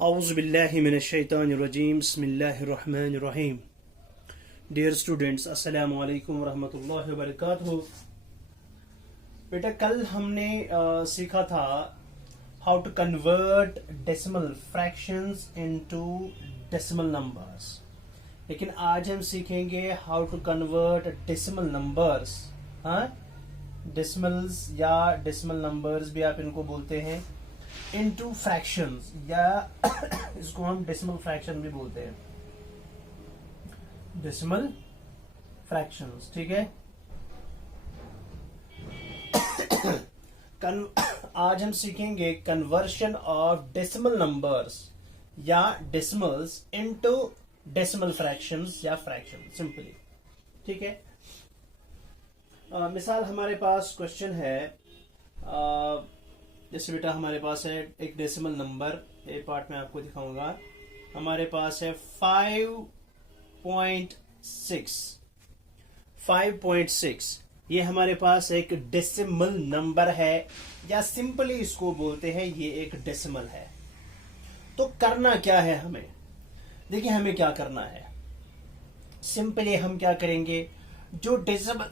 औज़ुबिल्लाहि मिनश्शैतानिर्रजीम बिस्मिल्लाहिर्रहमानिर्रहीम। Dear students, अस्सलामु अलैकुम रहमतुल्लाहि व बरकातुहू। बेटा, कल हमने सीखा था how to convert decimal fractions into decimal numbers, लेकिन आज हम सीखेंगे how to convert decimal numbers, हाँ, डेसिमल्स या डेसिमल नंबर्स भी आप इनको बोलते हैं, इनटू फ्रैक्शंस, या इसको हम डेसिमल फ्रैक्शन भी बोलते हैं, डेसिमल फ्रैक्शंस। ठीक है। आज हम सीखेंगे कन्वर्शन ऑफ डेसिमल नंबर्स या डेसिमल्स इनटू डेसिमल फ्रैक्शंस या फ्रैक्शन सिंपली। ठीक है। मिसाल हमारे पास क्वेश्चन है, जैसे बेटा हमारे पास है एक डेसिमल नंबर, ए पार्ट में आपको दिखाऊंगा। हमारे पास है 5.6 ये हमारे पास एक डेसिमल नंबर है, या सिंपली इसको बोलते हैं ये एक डेसिमल है। तो करना क्या है हमें? देखिए हमें क्या करना है, सिंपली हम क्या करेंगे, जो डेसिमल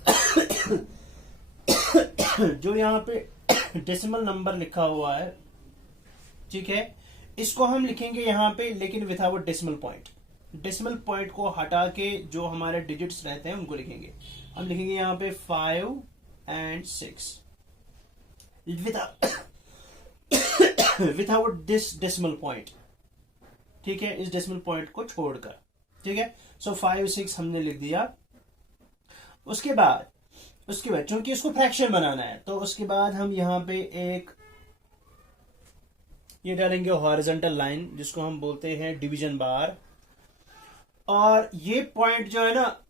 जो यहाँ पे डेसिमल नंबर लिखा हुआ है, ठीक है, इसको हम लिखेंगे यहाँ पे, लेकिन without decimal point. Decimal point को हटा के जो हमारे डिजिट्स रहते हैं उनको लिखेंगे। हम लिखेंगे यहाँ पे 5 और 6 विदाउट दिस डेसिमल पॉइंट। ठीक है, इस डेसिमल पॉइंट को छोड़कर। ठीक है, सो 5 6 हमने लिख दिया। उसके बाद चूंकि इसको फ्रैक्शन बनाना है, तो उसके बाद हम यहाँ पे एक ये डालेंगे हॉरिजॉन्टल लाइन, जिसको हम बोलते हैं डिवीजन बार। और ये पॉइंट जो है ना,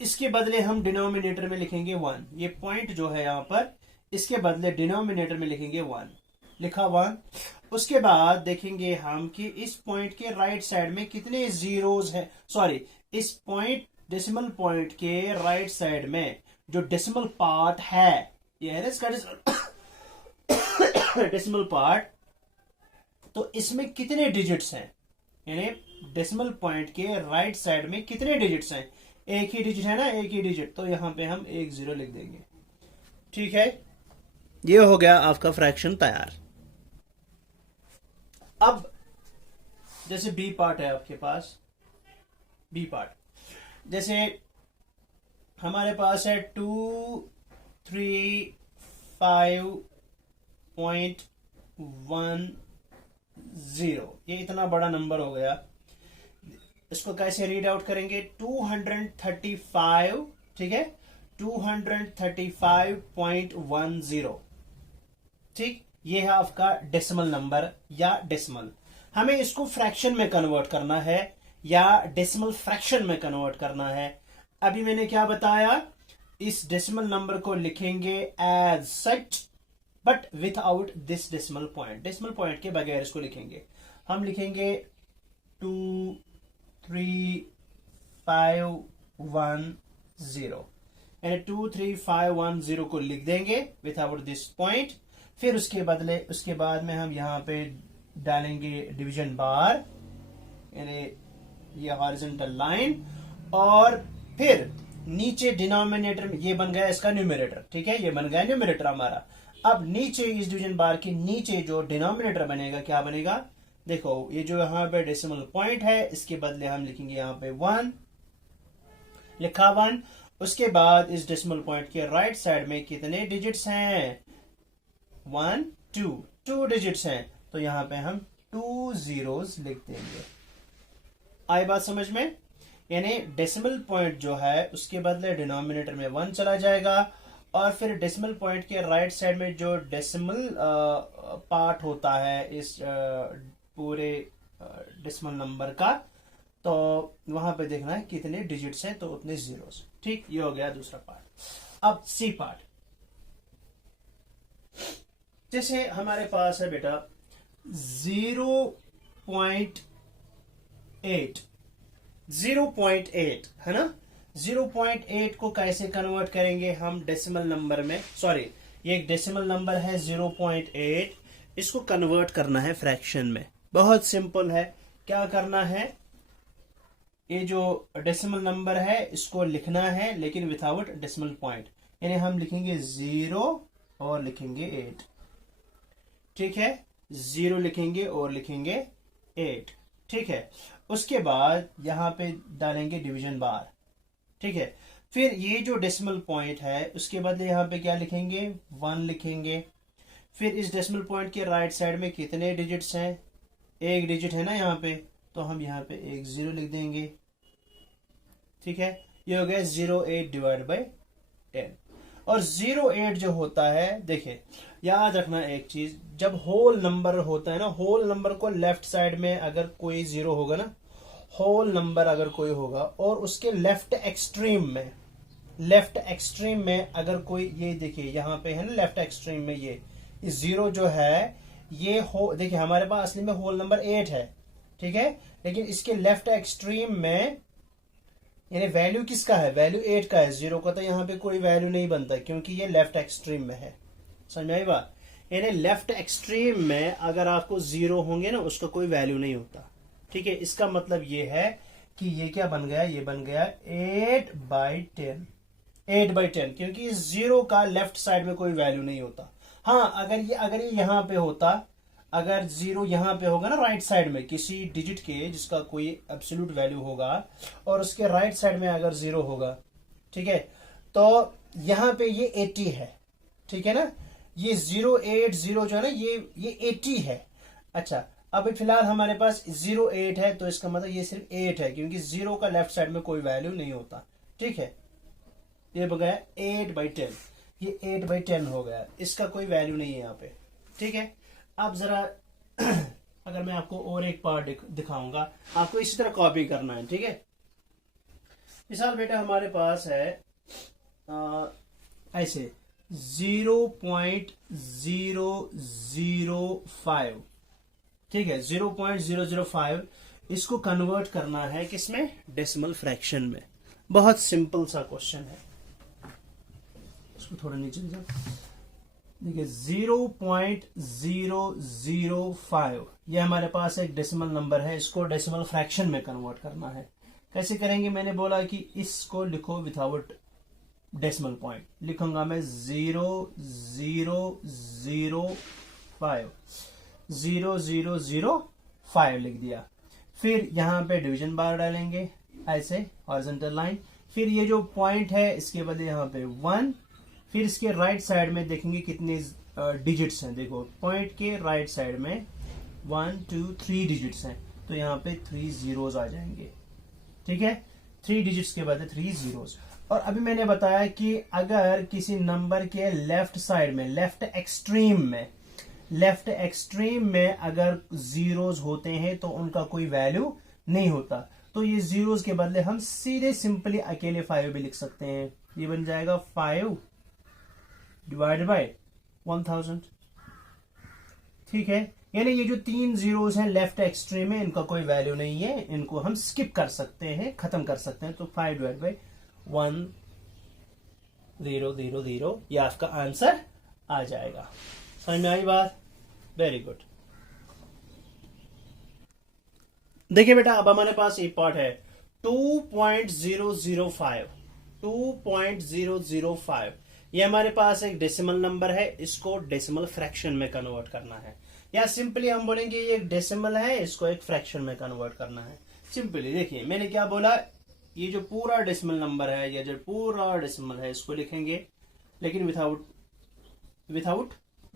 इसके बदले हम डिनोमिनेटर में लिखेंगे 1। ये पॉइंट जो है यहाँ पर, इसके बदले डिनोमिनेटर में लिखेंगे 1, लिखा 1। उसके बाद देखेंगे हम कि इस पॉइंट के राइट साइड में कितने जीरोस हैं, सॉरी, इस पॉइंट डेसिमल पॉइंट के राइट साइड में जो डेसिमल पार्ट है, ये है इसका डेसिमल पार्ट, तो इसमें कितने डिजिट्स हैं, यानी डेसिमल पॉइंट के राइट साइड में कितने डिजिट्स हैं। एक ही डिजिट है ना, एक ही डिजिट, तो यहां पे हम 1 0 लिख देंगे। ठीक है, ये हो गया आपका फ्रैक्शन तैयार। अब जैसे बी पार्ट है आपके पास, बी पार्ट जैसे हमारे पास है 235.10। ये इतना बड़ा नंबर हो गया, इसको कैसे रीड आउट करेंगे? 235, ठीक है, 235.10। ठीक, ये है आपका डेसिमल नंबर या डेसिमल। हमें इसको फ्रैक्शन में कन्वर्ट करना है या डेसिमल फ्रैक्शन में कन्वर्ट करना है। अभी मैंने क्या बताया, इस डेसिमल नंबर को लिखेंगे as such, but without this decimal point. Decimal point के बगैर इसको लिखेंगे। हम लिखेंगे 23510, यानी 23510 को लिख देंगे विदाउट दिस पॉइंट। फिर उसके बाद में हम यहाँ पे डालेंगे डिवीजन बार, यानी ये हॉरिजॉन्टल लाइन, और फिर नीचे डिनोमिनेटर में, ये बन गया इसका न्यूमरेटर। ठीक है, ये बन गया न्यूमरेटर हमारा। अब नीचे इस डिवीजन बार के नीचे जो डिनोमिनेटर बनेगा, क्या बनेगा? देखो, ये जो यहाँ पे डेसिमल पॉइंट है, इसके बदले हम लिखेंगे यहाँ पे 1, लिखा 1। उसके बाद इस डेसिमल पॉइंट के राइट साइड में कितने डिजिट्स हैं? 1 2 डिजिट्स हैं, तो यहाँ पे हम 2 zeros लिख देंगे। आई बात समझ में? यानी डेसिमल पॉइंट जो है उसके बदले डिनोमिनेटर में 1 चला जाएगा, और फिर डेसिमल पॉइंट के राइट साइड में जो डेसिमल पार्ट होता है इस पूरे डेसिमल नंबर का, तो वहां पे देखना है कितने डिजिट्स हैं, तो उतने जीरोस। ठीक, ये हो गया दूसरा पार्ट। अब सी पार्ट, जैसे हमारे पास है बेटा 0.8 है ना। 0.8 को कैसे कन्वर्ट करेंगे हम डेसिमल नंबर में? सॉरी, ये एक डेसिमल नंबर है 0.8, इसको कन्वर्ट करना है फ्रैक्शन में। बहुत सिंपल है। क्या करना है, ये जो डेसिमल नंबर है इसको लिखना है लेकिन विथआउट डेसिमल पॉइंट, यानी हम लिखेंगे 0 और लिखेंगे 8। ठीक है, 0 लिखेंगे और लिखेंगे 8। ठीक है, उसके बाद यहां पे डालेंगे डिवीजन बार। ठीक है, फिर ये जो डेसिमल पॉइंट है उसके बाद यहाँ पे क्या लिखेंगे, 1 लिखेंगे। फिर इस डेसिमल पॉइंट के राइट साइड में कितने डिजिट्स हैं, एक डिजिट है ना यहाँ पे, तो हम यहाँ पे एक 0 लिख देंगे। ठीक है, ये हो गया 08 डिवाइड बाई 10। और 08 जो होता है, देखिए याद रखना एक चीज, जब होल नंबर होता है ना, होल नंबर को लेफ्ट साइड में अगर कोई 0 होगा ना, होल नंबर अगर कोई होगा और उसके लेफ्ट एक्सट्रीम में अगर कोई, ये देखिए यहाँ पे है ना लेफ्ट एक्सट्रीम में ये 0 जो है, ये हो देखिए हमारे पास असली में होल नंबर 8 है। ठीक है, लेकिन इसके लेफ्ट एक्सट्रीम में यानी वैल्यू किसका है, वैल्यू 8 का है, 0 का तो यहाँ पे कोई वैल्यू नहीं बनता क्योंकि ये लेफ्ट एक्सट्रीम में है। समझ में आई बात, यानी लेफ्ट एक्सट्रीम में अगर आपको 0 होंगे ना उसका कोई वैल्यू नहीं होता। ठीक है, इसका मतलब ये है कि ये क्या बन गया, ये बन गया 8/10, 8/10, क्योंकि 0 का लेफ्ट साइड में कोई वैल्यू नहीं होता। हाँ, अगर ये यहां पे होता, अगर 0 यहां पे होगा ना राइट साइड में किसी डिजिट के जिसका कोई एब्सोल्यूट वैल्यू होगा और उसके राइट साइड में अगर 0 होगा, ठीक है, तो यहां पे ये 80 है। ठीक है ना, ये 080 जो है ना ये 80 है। अच्छा, अब फिलहाल हमारे पास 08 है तो इसका मतलब ये सिर्फ 8 है क्योंकि 0 का लेफ्ट साइड में कोई वैल्यू नहीं होता। ठीक है, ये हो गया 8/10, ये 8/10 हो गया, इसका कोई वैल्यू नहीं है यहाँ पे। ठीक है, अब जरा अगर मैं आपको और एक पार्ट दिखाऊंगा, आपको इसी तरह कॉपी करना है। ठीक है, मिसाल बेटा हमारे पास है ऐसे 0.005। ठीक है, 0.005 इसको कन्वर्ट करना है किसमें, डेसिमल फ्रैक्शन में। बहुत सिंपल सा क्वेश्चन है, इसको थोड़ा नीचे जाओ। देखिए 0.005 ये हमारे पास एक डेसिमल नंबर है, इसको डेसिमल फ्रैक्शन में कन्वर्ट करना है। कैसे करेंगे, मैंने बोला कि इसको लिखो विथआउट डेसिमल पॉइंट, लिखूंगा मैं 0.005 लिख दिया। फिर यहां पे डिवीजन बार डालेंगे ऐसे हॉरिजॉन्टल लाइन, फिर ये जो पॉइंट है इसके बदले यहाँ पे 1, फिर इसके राइट साइड में देखेंगे कितने डिजिट्स हैं। देखो पॉइंट के राइट साइड में 1 2 3 डिजिट्स हैं, तो यहाँ पे 3 zeros आ जाएंगे। ठीक है, 3 डिजिट्स के बाद 3 zeros। और अभी मैंने बताया कि अगर किसी नंबर के लेफ्ट साइड में, लेफ्ट एक्सट्रीम में अगर जीरोस होते हैं तो उनका कोई वैल्यू नहीं होता, तो ये जीरोस के बदले हम सीधे सिंपली अकेले 5 भी लिख सकते हैं। ये बन जाएगा 5 डिवाइडेड बाय 1000। ठीक है, यानी ये जो 3 जीरोस हैं लेफ्ट एक्सट्रीम में, इनका कोई वैल्यू नहीं है, इनको हम स्किप कर सकते हैं, खत्म कर सकते हैं। तो 5 डिवाइड बाय 1000 ये आपका आंसर आ जाएगा। समझ में आई बात, वेरी गुड। देखिए बेटा अब हमारे पास एक पार्ट है 2.005। ये हमारे पास एक डेसिमल नंबर है, इसको डेसिमल फ्रैक्शन में कन्वर्ट करना है, या सिंपली हम बोलेंगे ये एक डेसिमल है, इसको एक फ्रैक्शन में कन्वर्ट करना है। सिंपली देखिए मैंने क्या बोला, ये जो पूरा डेसिमल नंबर है या जो पूरा डेसिमल है इसको लिखेंगे लेकिन विथआउट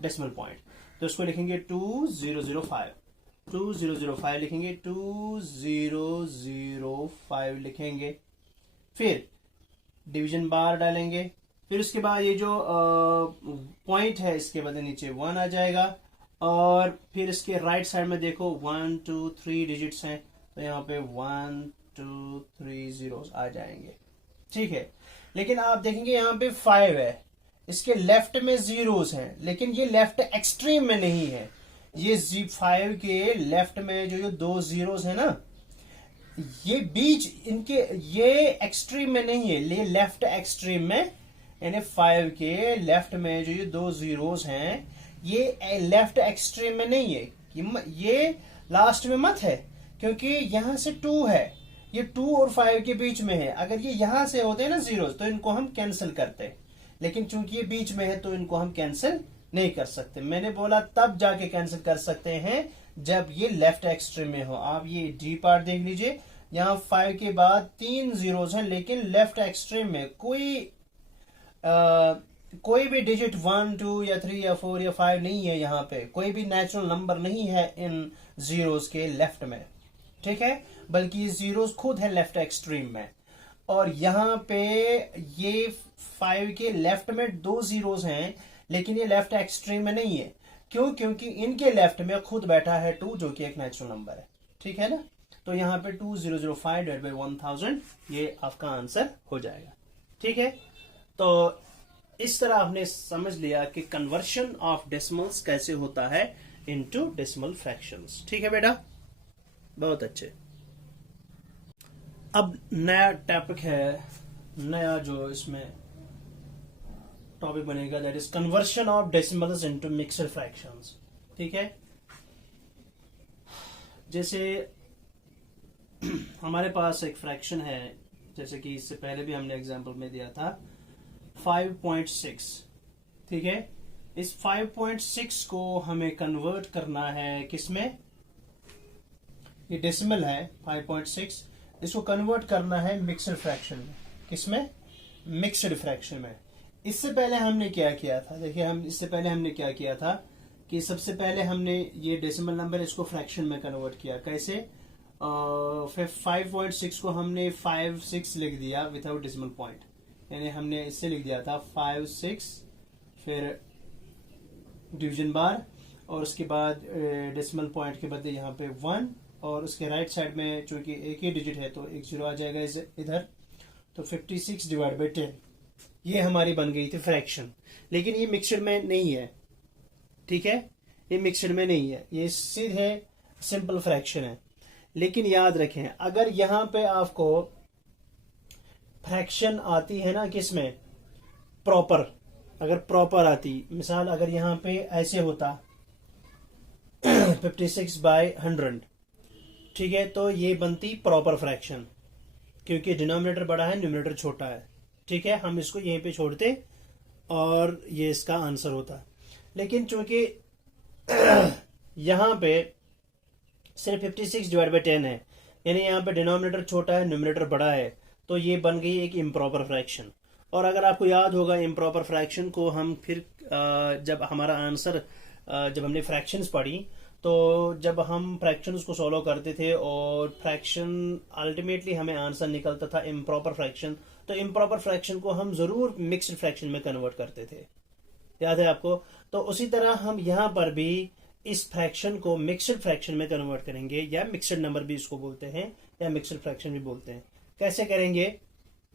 डेसिमल पॉइंट, तो इसको लिखेंगे 2005 लिखेंगे, 2005 लिखेंगे, फिर डिवीजन बार डालेंगे, फिर उसके बाद ये जो पॉइंट है इसके बाद नीचे 1 आ जाएगा, और फिर इसके राइट साइड में देखो 1 2 3 डिजिट्स हैं, तो यहाँ पे 1 2 3 zeros आ जाएंगे। ठीक है, लेकिन आप देखेंगे यहाँ पे 5 है, इसके लेफ्ट में जीरोस हैं, लेकिन ये लेफ्ट एक्सट्रीम में नहीं है। ये 5 के लेफ्ट में जो 2 zeros है ना, ये बीच इनके, ये एक्सट्रीम में नहीं है, ये लेफ्ट एक्सट्रीम में, यानी 5 के लेफ्ट में जो 2 zeros हैं ये लेफ्ट एक्सट्रीम में नहीं है, ये लास्ट में मत है, क्योंकि यहां से 2 है, ये 2 और 5 के बीच में है। अगर ये यहां से होते ना जीरो तो इनको हम कैंसिल करते, लेकिन चूंकि ये बीच में है तो इनको हम कैंसिल नहीं कर सकते। मैंने बोला तब जाके कैंसिल कर सकते हैं जब ये लेफ्ट एक्सट्रीम में हो। आप ये डी पार्ट देख लीजिए, यहाँ 5 के बाद 3 जीरोस हैं, लेकिन लेफ्ट एक्सट्रीम में कोई भी डिजिट 1 2 या 3 या 4 या 5 नहीं है। यहाँ पे कोई भी नेचुरल नंबर नहीं है इन जीरोस के लेफ्ट में, ठीक है, बल्कि ये जीरोस खुद है लेफ्ट एक्सट्रीम में। और यहाँ पे ये 5 के लेफ्ट में 2 जीरोस हैं, लेकिन ये लेफ्ट एक्सट्रीम में नहीं है। क्यों? क्योंकि इनके लेफ्ट में खुद बैठा है 2, जो कि एक नेचुरल नंबर है, ठीक है ना। तो यहाँ पे 2005 डिवाइड बाई 1000 ये आपका आंसर हो जाएगा, ठीक है। तो इस तरह आपने समझ लिया कि कन्वर्शन ऑफ डेसिमल्स कैसे होता है इनटू डेसिमल फ्रैक्शंस, ठीक है बेटा, बहुत अच्छे। अब नया टॉपिक है, नया जो इसमें टॉपिक बनेगा, that is conversion of decimals into mixed fractions, ठीक है। जैसे हमारे पास एक फ्रैक्शन है, जैसे कि इससे पहले भी हमने एग्जांपल में दिया था 5.6, ठीक है। इस 5.6 को हमें कन्वर्ट करना है किसमें, ये डेसिमल है 5.6, इसको कन्वर्ट करना है मिक्स्ड फ्रैक्शन में। किसमें? मिक्स्ड फ्रैक्शन में। इससे पहले हमने क्या किया था, देखिए इससे पहले हमने क्या किया था कि सबसे पहले हमने ये डेसिमल नंबर इसको फ्रैक्शन में कन्वर्ट किया। कैसे? फिर 5.6 को हमने 5-6 लिख दिया विदाउट डेसिमल पॉइंट, यानी हमने इससे लिख दिया था 5-6, फिर डिवीजन बार, और उसके बाद डेसिमल पॉइंट के बदले यहाँ पे 1, और उसके राइट साइड में चूंकि एक ही डिजिट है तो एक जीरो आ जाएगा इधर, तो 56 डिवाइड बाई 10 ये हमारी बन गई थी फ्रैक्शन। लेकिन ये मिक्सड में नहीं है, ठीक है, ये मिक्सड में नहीं है, ये सीधे सिंपल फ्रैक्शन है। लेकिन याद रखें, अगर यहां पे आपको फ्रैक्शन आती है ना किसमें, प्रॉपर, अगर प्रॉपर आती, मिसाल अगर यहां पे ऐसे होता 56/100, ठीक है, तो ये बनती प्रॉपर फ्रैक्शन, क्योंकि डिनोमिनेटर बड़ा है न्यूमरेटर छोटा है, ठीक है। हम इसको यहीं पे छोड़ते और ये इसका आंसर होता। लेकिन चूंकि यहां पे सिर्फ 56 डिवाइड बाई 10 है, यानी यहाँ पे डिनोमिनेटर छोटा है न्यूमरेटर बड़ा है, तो ये बन गई एक इम्प्रॉपर फ्रैक्शन। और अगर आपको याद होगा इम्प्रॉपर फ्रैक्शन को हम फिर जब हमारा आंसर जब हमने फ्रैक्शंस पढ़ी, तो जब हम फ्रैक्शंस को सॉल्व करते थे और फ्रैक्शन अल्टीमेटली हमें आंसर निकलता था इम्प्रॉपर फ्रैक्शन, तो इम्प्रॉपर फ्रैक्शन को हम जरूर मिक्स्ड फ्रैक्शन में कन्वर्ट करते थे, याद है आपको। तो उसी तरह हम यहाँ पर भी इस फ्रैक्शन को मिक्स्ड फ्रैक्शन में कन्वर्ट करेंगे, या मिक्स्ड नंबर भी इसको बोलते हैं, या मिक्स्ड फ्रैक्शन भी बोलते हैं। कैसे करेंगे?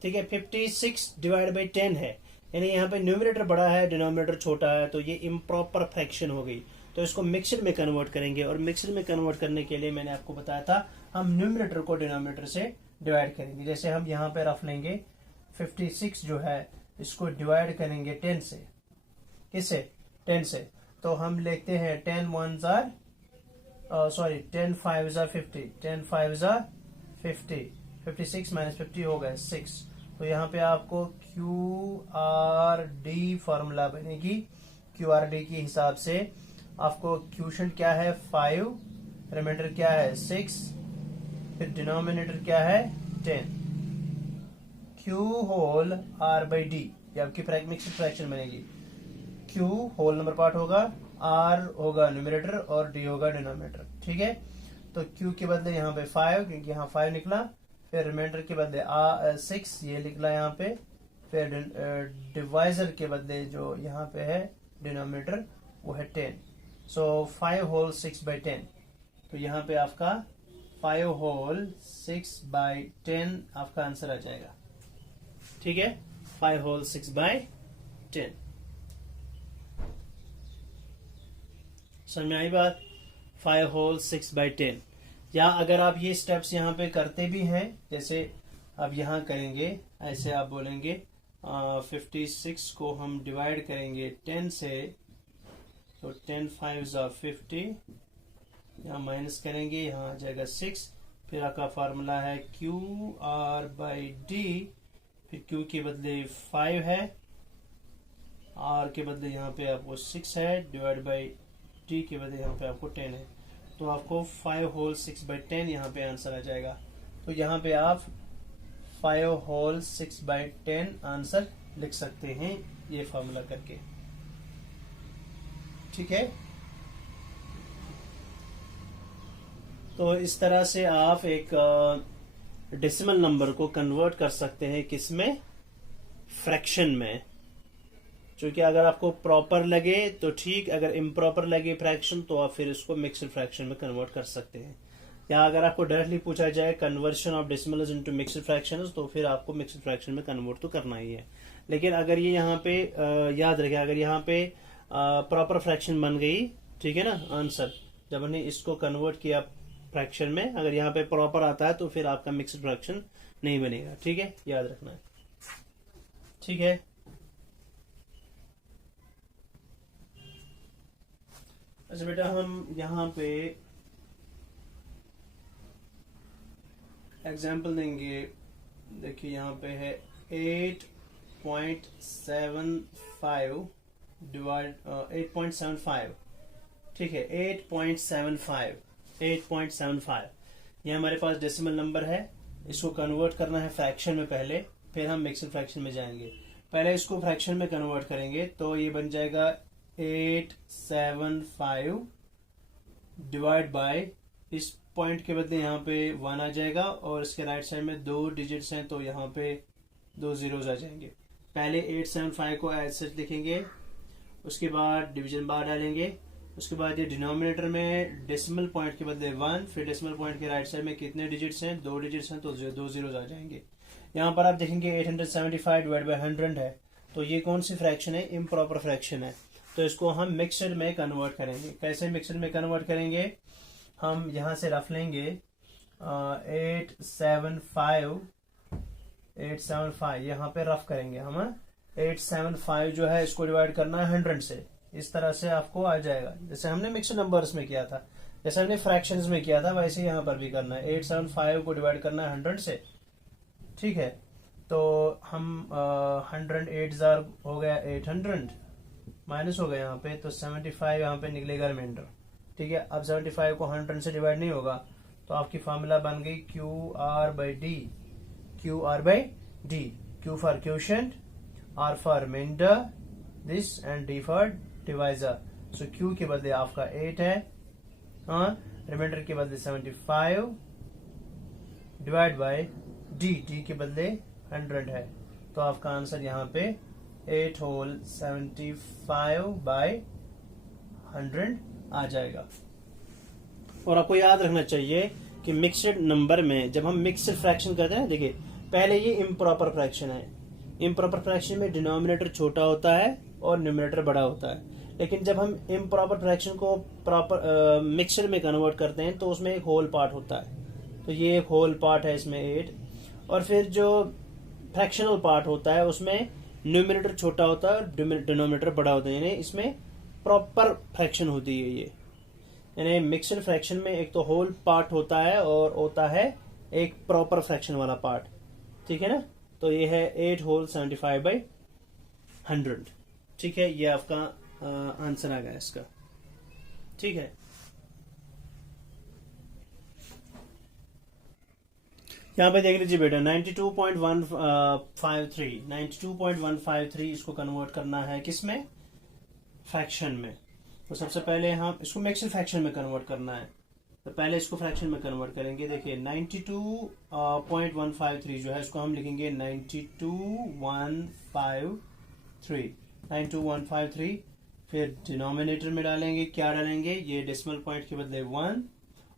ठीक है, 56 डिवाइड बाई 10 है, यानी यहाँ पे न्यूमरेटर बड़ा है डिनोमिनेटर छोटा है, तो ये इम्प्रॉपर फ्रैक्शन हो गई। तो इसको मिक्सड में कन्वर्ट करेंगे, और मिक्सड में कन्वर्ट करने के लिए मैंने आपको बताया था हम न्यूमरेटर को डिनोमिनेटर से डिवाइड करेंगे। जैसे हम यहाँ पे रफ लेंगे 56 जो है इसको डिवाइड करेंगे 10 से, किससे? 10 से। तो हम लिखते हैं 10 5 50, 10 5 50, 56 माइनस 50 हो गए 6। तो यहाँ पे आपको QRD फॉर्मूला बनेगी। QRD के हिसाब से आपको क्वोशंट क्या है 5, रिमाइंडर क्या है 6, फिर डिनोमिनेटर क्या है 10। Q whole R by D, ये आपकी मिक्स्ड फ्रैक्शन बनेगी। Q होल नंबर पार्ट होगा, R होगा न्यूमरेटर और D होगा डिनोमिनेटर, ठीक है। तो Q के बदले यहाँ पे 5, क्योंकि यहाँ 5 निकला, फिर रिमाइंडर के बदले 6 ये निकला यहाँ पे, फिर डिवाइजर के बदले जो यहाँ पे है डिनोमिनेटर वो है 10। सो 5 होल 6 बाई 10, तो यहाँ पे आपका 5 होल 6 बाई 10 आपका आंसर आ जाएगा, ठीक है, 5 होल 6 बाई 10। समझ में आई बात? 5 होल 6 बाई 10। या अगर आप ये स्टेप्स यहाँ पे करते भी हैं, जैसे अब यहाँ करेंगे, ऐसे आप बोलेंगे 56 को हम डिवाइड करेंगे 10 से, तो 10 5 50, यहाँ माइनस करेंगे, यहाँ आ जाएगा 6। फिर आपका फार्मूला है क्यू आर बाई डी, फिर क्यू के बदले 5 है, आर के बदले यहाँ पे आपको 6 है, डिवाइड बाई डी के बदले यहाँ पे आपको 10 है। तो आपको 5 होल 6/10 यहाँ पे आंसर आ जाएगा। तो यहाँ पे आप 5 होल 6/10 आंसर लिख सकते हैं ये फार्मूला करके। ठीक है, तो इस तरह से आप एक डेसिमल नंबर को कन्वर्ट कर सकते हैं किसमें, फ्रैक्शन में। क्योंकि अगर आपको प्रॉपर लगे तो ठीक, अगर इम्प्रॉपर लगे फ्रैक्शन तो आप फिर इसको मिक्स्ड फ्रैक्शन में कन्वर्ट कर सकते हैं। या अगर आपको डायरेक्टली पूछा जाए conversion of decimals into mixed fractions, तो फिर आपको मिक्स्ड फ्रैक्शन में कन्वर्ट तो करना ही है। लेकिन अगर ये यहाँ पे याद रखें, अगर यहाँ पे प्रॉपर फ्रैक्शन बन गई, ठीक है ना, आंसर जब हमने इसको कन्वर्ट किया फ्रैक्शन में, अगर यहाँ पे प्रॉपर आता है तो फिर आपका मिक्स्ड फ्रैक्शन नहीं बनेगा। ठीक है, याद रखना है। ठीक है, अच्छा बेटा हम यहाँ पे एग्जाम्पल देंगे। देखिए यहाँ पे है 8.75 डिवाइड 8.75, ठीक है, 8.75 ये हमारे पास डेसिमल नंबर है। इसको कन्वर्ट करना है फ्रैक्शन में पहले, फिर हम मिक्स्ड फ्रैक्शन में जाएंगे। पहले इसको फ्रैक्शन में कन्वर्ट करेंगे तो ये बन जाएगा 875 डिवाइड बाय, इस पॉइंट के बदले यहाँ पे 1 आ जाएगा, और इसके राइट साइड में 2 डिजिट्स हैं तो यहाँ पे 2 जीरोस आ जाएंगे। पहले 875 को एज सच लिखेंगे, उसके बाद डिवीजन बार डालेंगे, उसके बाद ये डिनोमिनेटर में डेसिमल पॉइंट के बदले 1, फिर डेसिमल पॉइंट के राइट साइड में कितने डिजिट्स हैं, 2 डिजिट्स हैं तो 2 जीरोस आ जाएंगे। यहाँ पर आप देखेंगे 875 डिवाइड बाय 100 है, तो ये कौन सी फ्रैक्शन है, इम्प्रॉपर फ्रैक्शन है। तो इसको हम मिक्सड में कन्वर्ट करेंगे। कैसे मिक्सड में कन्वर्ट करेंगे, हम यहाँ से रफ लेंगे 875 यहाँ पे रफ करेंगे हम। 875 जो है इसको डिवाइड करना है 100 से, इस तरह से आपको आ जाएगा, जैसे हमने मिक्स्ड नंबर्स में किया था, जैसे हमने फ्रैक्शंस में किया था, वैसे ही यहाँ पर भी करना है। 875 को डिवाइड करना है 100 से, ठीक है। तो हम 100 8 हो गया 800, माइनस हो गया यहाँ पे, तो 75 यहाँ पे निकलेगा रिमाइंडर। ठीक है, अब 75 को 100 से डिवाइड नहीं होगा, तो आपकी फॉर्मूला बन गई Q R by D. Q R by D, Q for quotient, R for remainder, this and D for divisor. So Q के बदले आपका 8 है, हाँ, रिमाइंडर के बदले 75 डिवाइड बाय डी, डी के बदले 100 है। तो आपका आंसर यहाँ पे 8 होल 75 बाय 100 आ जाएगा। और आपको याद रखना चाहिए कि मिक्सड नंबर में जब हम मिक्सड फ्रैक्शन करते हैं, देखिए पहले ये इम्प्रॉपर फ्रैक्शन है। इम्प्रॉपर फ्रैक्शन में डिनोमिनेटर छोटा होता है और न्यूमरेटर बड़ा होता है। लेकिन जब हम इम्प्रॉपर फ्रैक्शन को प्रॉपर मिक्सड में कन्वर्ट करते हैं तो उसमें एक होल पार्ट होता है। तो ये एक होल पार्ट है इसमें 8, और फिर जो फ्रैक्शनल पार्ट होता है उसमें न्यूमरेटर छोटा होता है और डिनोमिनेटर बड़ा होता है, यानी इसमें प्रॉपर फ्रैक्शन होती है ये। यानी मिक्सड फ्रैक्शन में एक तो होल पार्ट होता है और होता है एक प्रॉपर फ्रैक्शन वाला पार्ट, ठीक है ना। तो ये है 8 होल 75 बाई 100, ठीक है, ये आपका आंसर आ गया इसका, ठीक है। यहाँ पे देख लीजिए बेटा 92.153 इसको कन्वर्ट करना है किसमें, फ्रैक्शन में। तो सबसे पहले हम इसको मिक्स्ड फ्रैक्शन में कन्वर्ट करना है, तो पहले इसको फ्रैक्शन में कन्वर्ट करेंगे। देखिए 92.153 जो है इसको हम लिखेंगे 92153, फिर डिनोमिनेटर में डालेंगे, क्या डालेंगे, ये डेसिमल पॉइंट के बदले 1,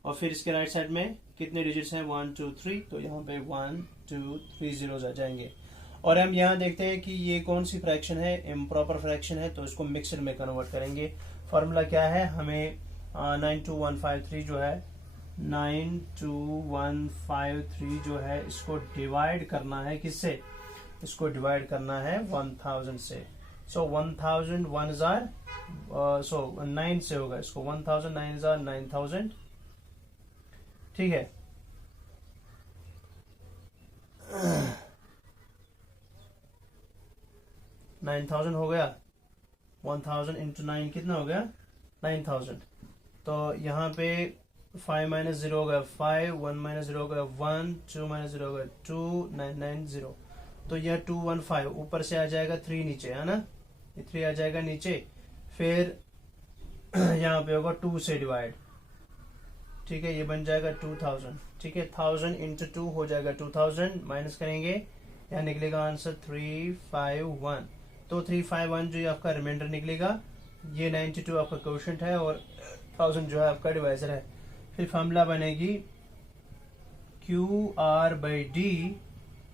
और फिर इसके राइट साइड में कितने डिजिट्स हैं 1 2 3, तो यहाँ पे 1 2 3 जीरोस आ जाएंगे। और हम यहाँ देखते हैं कि ये कौन सी फ्रैक्शन है, इम्प्रॉपर फ्रैक्शन है, तो इसको मिक्सड में कन्वर्ट करेंगे। फॉर्मूला क्या है, हमें 92153 जो है 92153 जो है इसको डिवाइड करना है किससे, इसको डिवाइड करना है 1000 से। सो 1000 9 से होगा, इसको 1000 9 9000 ठीक है। 9000 हो गया, 1000 इंटू 9 कितना हो गया 9000। तो यहाँ पे 5 माइनस 0 हो गया 5, 1 माइनस 0 हो गया 1, 2 माइनस 0 हो गया 2, 990। तो यह 215 ऊपर से आ जाएगा 3 नीचे, है ना, ये 3 आ जाएगा नीचे। फिर यहाँ पे होगा 2 से डिवाइड, ठीक है, ये बन जाएगा 2000, ठीक है। 1000 इंटू 2 हो जाएगा 2000, माइनस करेंगे, यहाँ निकलेगा आंसर 351। तो 351 जो आपका रिमाइंडर निकलेगा, ये 92 आपका क्वोशंट है और 1000 जो है आपका डिवाइजर है। फिर फॉर्मूला बनेगी क्यू आर बाई डी,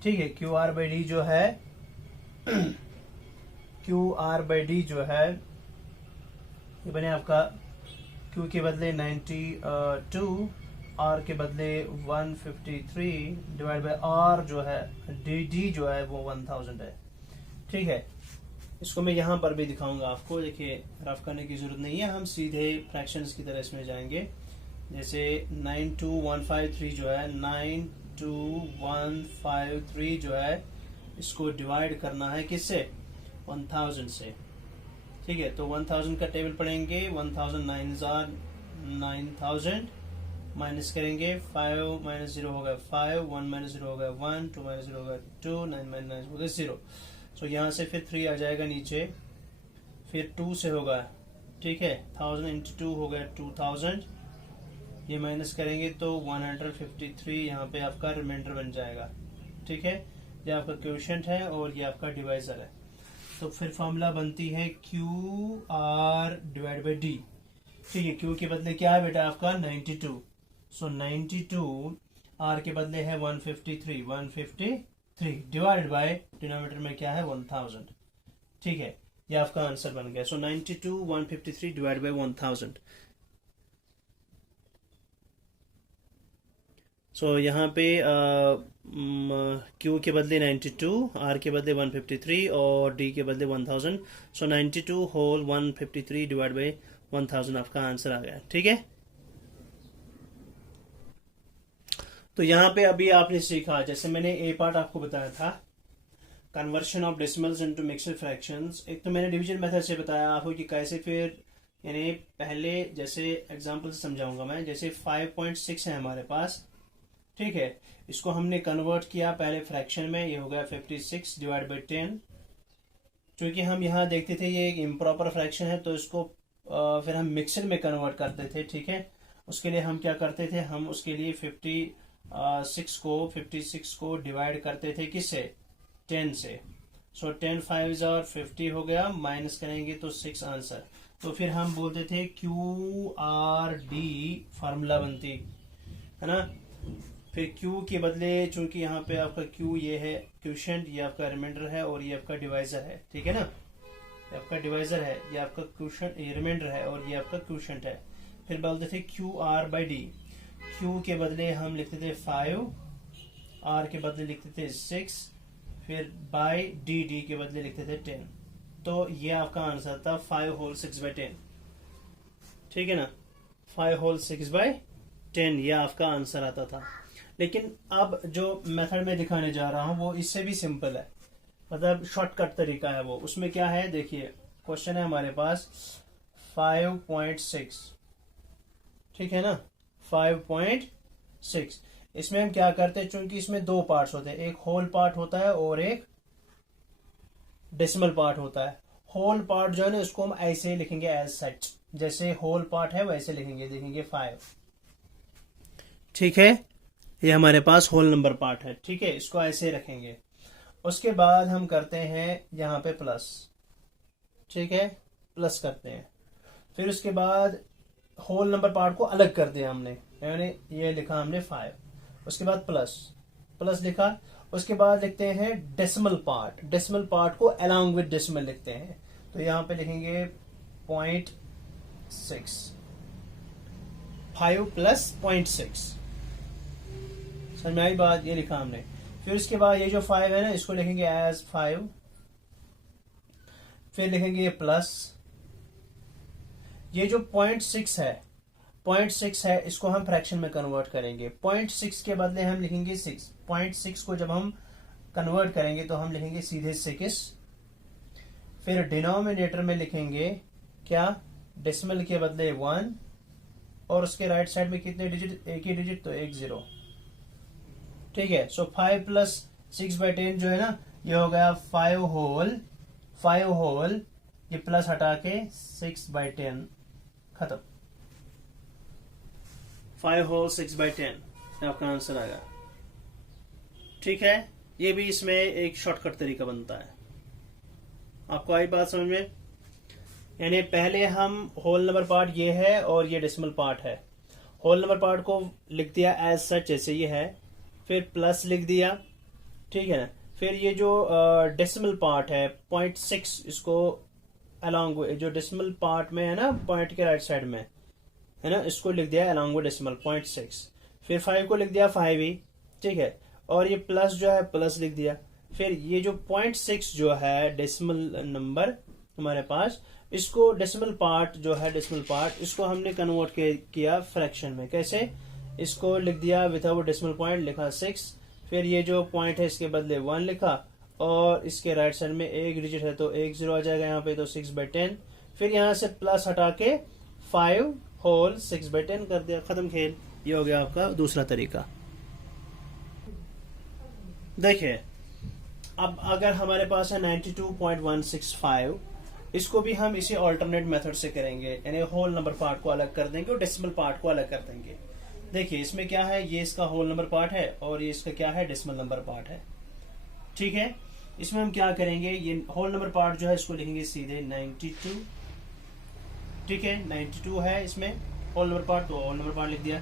ठीक है। क्यू आर बाई डी जो है क्यू आर बाई डी जो है ये बने आपका Q के बदले 92, R के बदले 153 डिवाइड बाय R जो है D जो है वो 1000 है, ठीक है। इसको मैं यहाँ पर भी दिखाऊंगा आपको, देखिए रफ करने की जरूरत नहीं है, हम सीधे फ्रैक्शंस की तरह इसमें जाएंगे। जैसे 92153 जो है 92153 जो है इसको डिवाइड करना है किससे 1000 से, ठीक है। तो 1000 का टेबल पढ़ेंगे, 1000 9000 माइनस करेंगे, 5 माइनस 0 होगा 5, 1 माइनस 0 होगा 1, 2 माइनस 0 होगा 2, 9 माइनस होगा 0। सो यहाँ से फिर 3 आ जाएगा नीचे, फिर 2 से होगा, ठीक है। 1000 इंटू 2 हो गया 2000, ये माइनस करेंगे तो 153 यहाँ पे आपका रिमाइंडर बन जाएगा, ठीक है। ये आपका क्वोशंट है और ये आपका डिवाइजर है। तो फिर फॉर्मूला बनती है Q R divide by D, ठीक है। क्यू के बदले क्या है बेटा आपका 92, सो 92 आर के बदले है 153 डिवाइड बाय डिनोमिनेटर में क्या है 1000, ठीक है। ये आपका आंसर बन गया। सो 92 153 डिवाइड बाय 1000। सो यहाँ पे Q के बदले 92, R के बदले 153 और D के बदले 1000। सो 92 होल 153 डिवाइड बाई 1000 आपका आंसर आ गया, ठीक है। तो यहाँ पे अभी आपने सीखा, जैसे मैंने ए पार्ट आपको बताया था, conversion of decimals into mixed fractions. एक तो मैंने डिवीजन मेथड से बताया आपको कि कैसे, फिर यानी पहले जैसे एग्जांपल से समझाऊंगा मैं। जैसे 5.6 है हमारे पास, ठीक है, इसको हमने कन्वर्ट किया पहले फ्रैक्शन में, ये हो गया 56 डिवाइड बाई 10। क्योंकि हम यहाँ देखते थे ये एक इम्प्रॉपर फ्रैक्शन है, तो इसको फिर हम मिक्सर में कन्वर्ट करते थे, ठीक है। उसके लिए हम क्या करते थे, हम उसके लिए 56 को डिवाइड करते थे किससे 10 से। सो 10 5 और 50 हो गया, माइनस करेंगे तो 6 आंसर। तो फिर हम बोलते थे क्यू आर डी फार्मूला बनती है ना। फिर Q के बदले, चूंकि यहाँ पे आपका Q ये है क्वोशंट, ये आपका रिमाइंडर है और ये आपका डिवाइजर है, ठीक है ना। ये आपका डिवाइजर है, ये आपका क्वोशंट, ये रिमाइंडर है और ये आपका क्वोशंट है। फिर बोलते थे Q R by D. Q के बदले हम लिखते थे 5, R के बदले लिखते थे 6, फिर बाई डी के बदले लिखते थे 10। तो ये आपका आंसर था 5 होल 6 बाई 10, ठीक है ना। 5 होल 6 बाई 10 ये आपका आंसर आता था। लेकिन अब जो मेथड में दिखाने जा रहा हूं वो इससे भी सिंपल है, मतलब शॉर्टकट तरीका है वो। उसमें क्या है देखिए, क्वेश्चन है हमारे पास 5.6, ठीक है ना, 5.6। इसमें हम क्या करते हैं, चूंकि इसमें दो पार्ट्स होते हैं, एक होल पार्ट होता है और एक डेसिमल पार्ट होता है। होल पार्ट जो है ना, इसको हम ऐसे ही लिखेंगे एज सच, जैसे होल पार्ट है वैसे लिखेंगे, देखेंगे 5, ठीक है। ये हमारे पास होल नंबर पार्ट है, ठीक है, इसको ऐसे रखेंगे। उसके बाद हम करते हैं यहाँ पे प्लस, ठीक है, प्लस करते हैं। फिर उसके बाद होल नंबर पार्ट को अलग कर दिया हमने, यानी ये लिखा हमने 5, उसके बाद प्लस लिखा। उसके बाद लिखते हैं डेसिमल पार्ट, डेसिमल पार्ट को अलॉन्ग विद डेसिमल लिखते हैं। तो यहाँ पे लिखेंगे 0.6, 5 प्लस 0.6, समझ में आई बात, ये लिखा हमने। फिर उसके बाद ये जो 5 है ना, इसको लिखेंगे एज 5, फिर लिखेंगे ये प्लस, ये जो 0.6 है 0.6 है, इसको हम फ्रैक्शन में कन्वर्ट करेंगे। 0.6 के बदले हम लिखेंगे 6। 0.6 को जब हम कन्वर्ट करेंगे तो हम लिखेंगे सीधे 6। फिर डिनोमिनेटर में लिखेंगे क्या, डेसिमल के बदले 1, और उसके राइट साइड में कितने डिजिट, एक ही डिजिट, तो 1 0। ठीक है। सो 5 प्लस 6/10 जो है ना, ये हो गया 5 होल, ये प्लस हटा के 6/10, खत्म। 5 होल 6/10 आपका आंसर आएगा। ठीक है, ये भी इसमें एक शॉर्टकट तरीका बनता है। आपको आई बात समझ में? यानी पहले हम होल नंबर पार्ट ये है और ये डेसिमल पार्ट है। होल नंबर पार्ट को लिख दिया एज सच जैसे ये है, फिर प्लस लिख दिया, ठीक है ना। फिर ये जो डेसिमल पार्ट है 0.6, इसको अलॉन्ग जो डेसिमल पार्ट में है ना, पॉइंट के राइट साइड में है ना, इसको लिख दिया अलॉन्ग विद डेसिमल 0.6। फिर 5 को लिख दिया 5 ही, ठीक है, और ये प्लस जो है प्लस लिख दिया। फिर ये जो 0.6 जो है डेसिमल नंबर हमारे पास, इसको डेसिमल पार्ट जो है, डेसिमल पार्ट इसको हमने कन्वर्ट किया फ्रैक्शन में। कैसे? इसको लिख दिया विदाउट डेसिमल पॉइंट, लिखा 6। फिर ये जो पॉइंट है इसके बदले 1 लिखा, और इसके राइट साइड में एक डिजिट है तो 1 0 आ जाएगा यहाँ पे, तो 6/10। फिर यहाँ से प्लस हटा के 5 होल 6/10 कर दिया, खत्म खेल। ये हो गया आपका दूसरा तरीका। देखिए, अब अगर हमारे पास है 92.165, इसको भी हम इसी ऑल्टरनेट मेथड से करेंगे, यानी होल नंबर पार्ट को अलग कर देंगे और डेसिमल पार्ट को अलग कर देंगे। देखिए, इसमें क्या है, ये इसका होल नंबर पार्ट है और ये इसका क्या है, डेसिमल नंबर पार्ट है। ठीक है, इसमें हम क्या करेंगे, ये होल नंबर पार्ट जो है इसको लिखेंगे सीधे 92। ठीक है, 92 है इसमें होल नंबर पार्ट, तो होल नंबर पार्ट लिख दिया।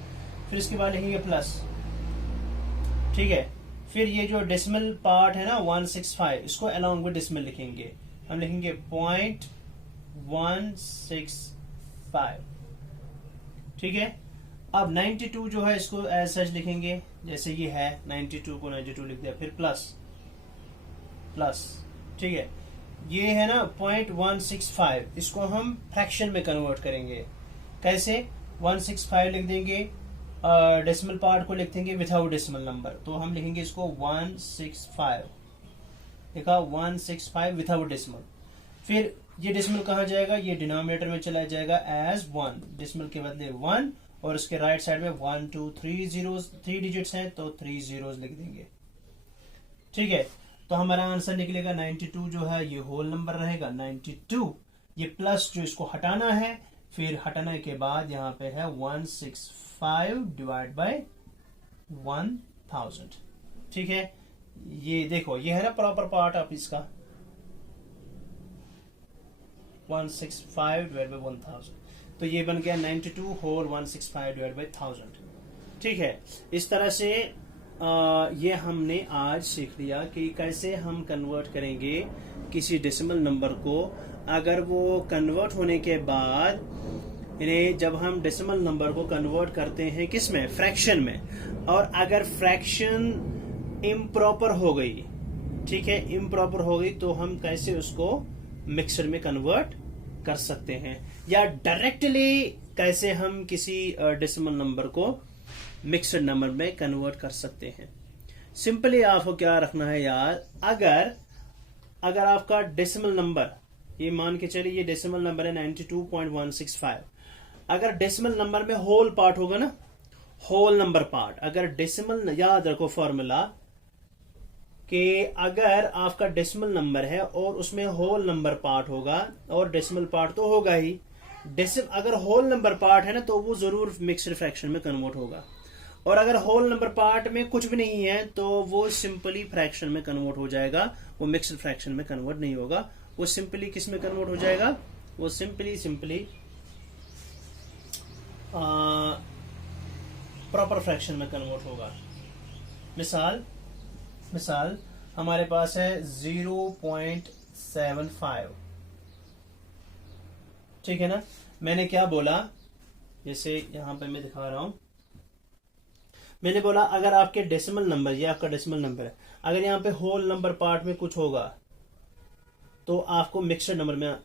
फिर इसके बाद लिखेंगे प्लस, ठीक है। फिर ये जो डेसिमल पार्ट है ना 165, इसको अलॉन्ग विद डेसिमल लिखेंगे, हम लिखेंगे 0.165। ठीक है, अब 92 जो है इसको एज सच लिखेंगे जैसे ये है, 92 को 92 लिख दिया, फिर प्लस, ठीक है। ये है ना 0.165, इसको हम फ्रैक्शन में कन्वर्ट करेंगे। कैसे? 165 लिख देंगे, डेसिमल पार्ट को लिख देंगे विदाउट डेसिमल नंबर, तो हम लिखेंगे इसको 165, लिखा 165 विदाउट डेसिमल। फिर ये डेसिमल कहाँ जाएगा, ये डिनोमिनेटर में चला जाएगा एज 1, डेसिमल के बदले 1, और उसके राइट साइड में 1 2 3 zeros, 3 डिजिट्स हैं तो 3 zeros लिख देंगे। ठीक है, तो हमारा आंसर निकलेगा 92 जो है ये होल नंबर रहेगा 92। ये प्लस जो इसको हटाना है, फिर हटाने के बाद यहाँ पे है 165 डिवाइड बाय 1000। ठीक है, ये देखो, ये है ना प्रॉपर पार्ट ऑफ इसका, 165 डिवाइड बाय 1000, तो ये बन गया 92 होल 165 डिवाइड बाय 1000। ठीक है, इस तरह से ये हमने आज सीख लिया कि कैसे हम कन्वर्ट करेंगे किसी डेसिमल नंबर को। अगर वो कन्वर्ट होने के बाद, यानी जब हम डेसिमल नंबर को कन्वर्ट करते हैं किस में, फ्रैक्शन में, और अगर फ्रैक्शन इम्प्रॉपर हो गई, ठीक है, इम्प्रॉपर हो गई, तो हम कैसे उसको मिक्सर में कन्वर्ट कर सकते हैं, या डायरेक्टली कैसे हम किसी डेसिमल नंबर को मिक्सड नंबर में कन्वर्ट कर सकते हैं। सिंपली आपको क्या रखना है यार, अगर आपका डेसिमल नंबर, ये मान के चलिए ये डेसिमल नंबर है 92.165, अगर डेसिमल नंबर में होल पार्ट होगा ना, होल नंबर पार्ट, अगर डेसिमल, याद रखो फॉर्मूला कि अगर आपका डेसिमल नंबर है और उसमें होल नंबर पार्ट होगा, और डेसिमल पार्ट तो होगा ही, अगर होल नंबर पार्ट है ना तो वो जरूर मिक्स्ड फ्रैक्शन में कन्वर्ट होगा, और अगर होल नंबर पार्ट में कुछ भी नहीं है तो वो सिंपली फ्रैक्शन में कन्वर्ट हो जाएगा, वो मिक्स्ड फ्रैक्शन में कन्वर्ट नहीं होगा, वो सिंपली किस में कन्वर्ट हो जाएगा, वो सिंपली प्रॉपर फ्रैक्शन में कन्वर्ट होगा। मिसाल हमारे पास है 0.75, ठीक है ना। मैंने क्या बोला, जैसे यहां पे मैं दिखा रहा हूं, मैंने बोला अगर आपके डेसिमल नंबर, ये आपका डेसिमल नंबर है, अगर यहाँ पे होल नंबर पार्ट में कुछ होगा तो आपको मिक्सड नंबर में,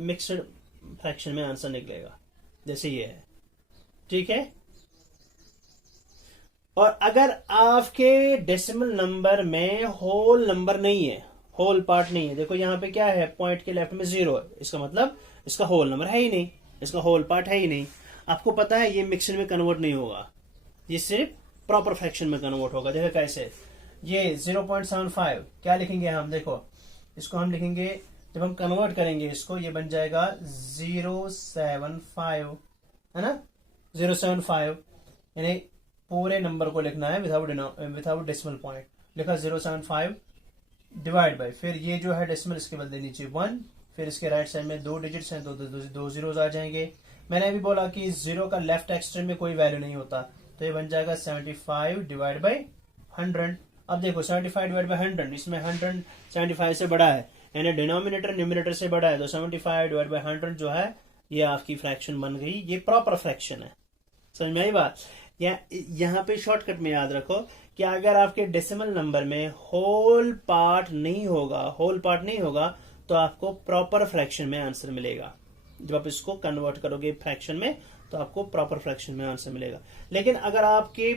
मिक्सड फ्रैक्शन में आंसर निकलेगा, जैसे ये है, ठीक है। और अगर आपके डेसिमल नंबर में होल नंबर नहीं है, होल पार्ट नहीं है, देखो यहां पे क्या है, पॉइंट के लेफ्ट में 0 है, इसका मतलब इसका होल नंबर है ही नहीं, इसका होल पार्ट है ही नहीं। आपको पता है ये मिक्सर में कन्वर्ट नहीं होगा, ये सिर्फ प्रॉपर फ्रैक्शन में कन्वर्ट होगा। देखो कैसे, ये 0.75 क्या लिखेंगे हम, देखो इसको हम लिखेंगे, जब हम कन्वर्ट करेंगे इसको, ये बन जाएगा 0.75, है ना, 0.75, यानी पूरे नंबर को लिखना है विदाउट डेसिमल पॉइंट। लिखा 0.75 डिवाइड बाय, फिर ये जो है डेसिमल इसके बदले नीचे 1, फिर इसके राइट साइड में 2 डिजिट्स हैं, दो जीरोस आ जाएंगे। मैंने अभी बोला कि 0 का लेफ्ट एक्सट्रीम में कोई वैल्यू नहीं होता, तो ये बन जाएगा 75 डिवाइड बाई 100। अब देखो 75 डिवाइड बाई 100, इसमें 100 75 से बड़ा है, यानी डिनोमिनेटर न्यूमिनेटर से बड़ा है, तो 75 डिवाइड बाई 100 जो है ये आपकी फ्रैक्शन बन गई, ये प्रॉपर फ्रैक्शन है। समझ में आई बात? यहाँ पे शॉर्टकट में याद रखो कि अगर आपके डेसिमल नंबर में होल पार्ट नहीं होगा तो आपको प्रॉपर फ्रैक्शन में आंसर मिलेगा। जब आप इसको कन्वर्ट करोगे फ्रैक्शन में तो आपको प्रॉपर फ्रैक्शन में आंसर मिलेगा। लेकिन अगर आपके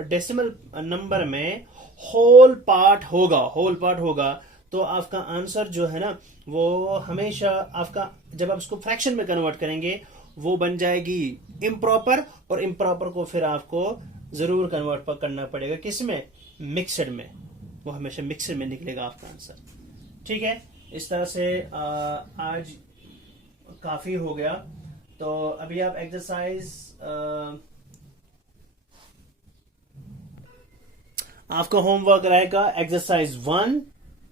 डेसिमल नंबर में होल पार्ट होगा तो आपका आंसर जो है ना, वो हमेशा आपका, जब आप इसको फ्रैक्शन में कन्वर्ट करेंगे वो बन जाएगी इम्प्रॉपर, और इम्प्रॉपर को फिर आपको जरूर कन्वर्ट करना पड़ेगा, किसमें, मिक्सड में, वो हमेशा मिक्सड में निकलेगा आपका आंसर। ठीक है, इस तरह से आज काफी हो गया। तो अभी आप एक्सरसाइज, आपका होमवर्क रहेगा exercise 1,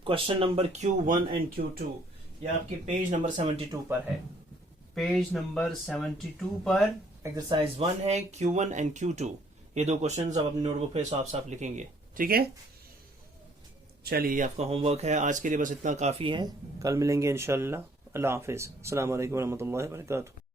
question number Q1 and Q2, ये आपके पेज नंबर 72 पर है। पेज नंबर 72 पर एक्सरसाइज 1 है, Q1 एंड Q2, ये 2 क्वेश्चंस आप अपनी नोटबुक पे साफ साफ लिखेंगे। ठीक है, चलिए ये आपका होमवर्क है, आज के लिए बस इतना काफी है। कल मिलेंगे इंशाल्लाह। अल्लाह हाफिज, अस्सलाम वालेकुम रहमतुल्लाहि व बरकातुहू।